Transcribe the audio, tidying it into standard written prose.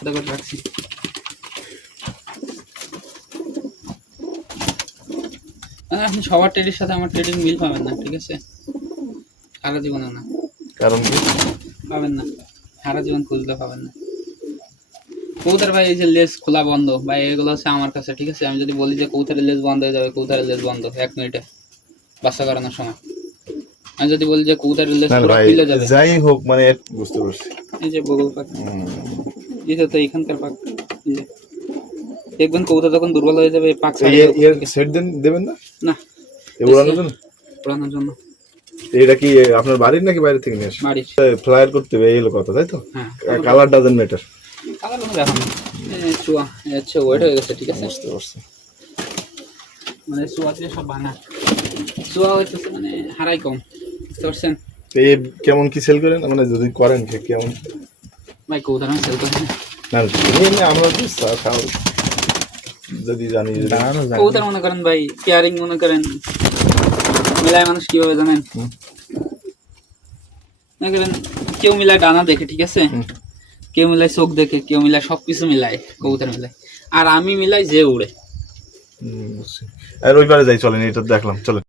একসাথে করে রাখছি। আপনি সবার ট্রেডের সাথে আমার ট্রেডিং মিল পাবেন না, ঠিক আছে? সারা জীবনে না। কারণ কি পাবেন না, সারা জীবন খুঁজলে পাবেন না। কবুতর ভাই এই যে লেজ খোলা বন্ধ ভাই, এগুলো হচ্ছে আমার কাছে, ঠিক আছে? আমি যদি বলি যে কবুতরের লেজ বন্ধ হয়ে যাবে, কবুতরের লেজ বন্ধ 1 মিনিটে বাচ্চা করানোর সময়। আমি যদি বলি যে কবুতরের লেজ পুরো খুলে যাবে, যাই হোক মানে বুঝতে পারছি। এই যে বগল পাক, এটা তো এখানকার পাক, এই যে দেখবেন কবুতর যখন দুর্বল হয়ে যাবে পাক সেট দেবেন না? না, উড়ানোর জন্য। উড়ানোর জন্য। এটা কি আপনার বাড়ির নাকি বাইরে থেকে নিয়ে আসেন? বাড়ির। ফ্লায়ার করতে হবে এই হলো কথা, তাই তো? হ্যাঁ, কালার ডাজন্ট ম্যাটার। কালার কোনো ব্যাপার না। চুয়া হচ্ছে ওয়েট হয়ে গেছে, ঠিক আছে? বুঝতে পারছি। মানে চুয়া দিয়ে সব ভাঙা, চুয়া হচ্ছে মানে হারাই কম, বুঝতে পারছেন? এই কেমন কি সেল করেন, মানে যদি করেন কেমন? ভাই কবুতর আমি সেল করি না। না আমরা যদি জানি কবুতর মনে করেন ভাই কেয়ারিং মনে করেন মিলায় মানুষ কিভাবে জানেন? মনে করেন কেউ মিলায় ডানা দেখে, ঠিক আছে? কেউ মিলায় চোখ দেখে, কেউ মিলায় সবকিছু মিলায়, কবুতর মিলায়। আর আমি মিলাই যে উড়ে। আর ওইবারে যাই, চলেন এটা দেখলাম, চলেন।